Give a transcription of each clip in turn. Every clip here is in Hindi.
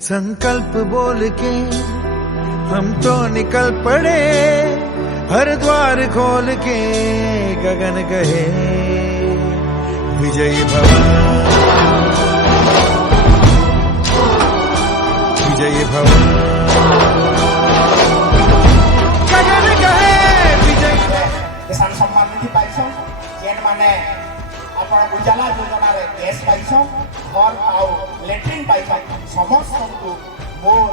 संकल्प बोल के हम तो निकल पड़े, हर द्वार खोल के गगन कहे विजयी भव, विजयी भव, गगन कहे विजयी भव। किसान सम्मान निधि पाइछन, जेन माने अपन उजाला योजना रे गैस पाइछन, घर आउ लेट्रिन पाइछन, समस्त को मोर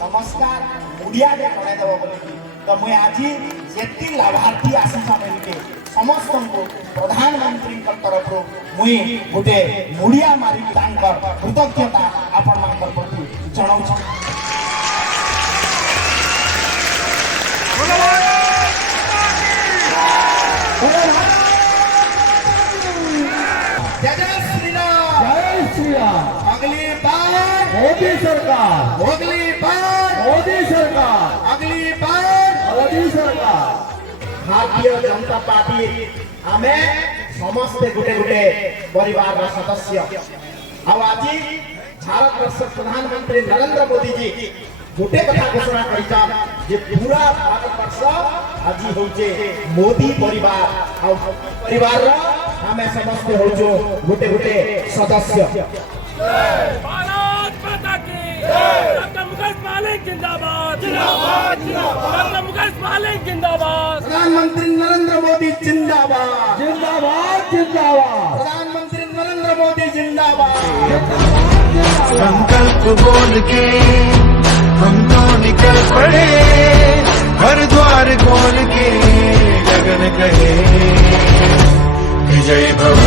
नमस्कार मुड़िया दे करे देबो बोली। तो मुई आज जेती लाभार्थी आसीछन एलिके समस्त को प्रधानमंत्री तरफ मुई गोटे मुड़िया मारी तांकर कृतज्ञता आपण मानकर प्रति जणाउछु। जय श्री राम, जय श्री राम। अगली बार मोदी सरकार, अगली बार मोदी सरकार, अगली बार मोदी सरकार। भारतीय जनता पार्टी आमे समस्ते गुटे गुटे परिवार सदस्य आज भारत वर्ष प्रधानमंत्री नरेंद्र मोदी जी गोटे कथा घोषणा करिछन जे पूरा भारत वर्ष आज होचे मोदी परिवार परिवार आमे समस्ते होचो गुटे गुटे सदस्य। भारत माता की जय। मुकेश मालिक जिंदाबाद, जिंदाबाद, जिंदाबाद। मुकेश मालिक जिंदाबाद। प्रधानमंत्री नरेंद्र मोदी जिंदाबाद, जिंदाबाद, जिंदाबाद। प्रधानमंत्री नरेंद्र मोदी जिंदाबाद। संकल्प बोल के हम तो निकल पड़े, हर द्वार खोल के गगन कहे विजयी भव।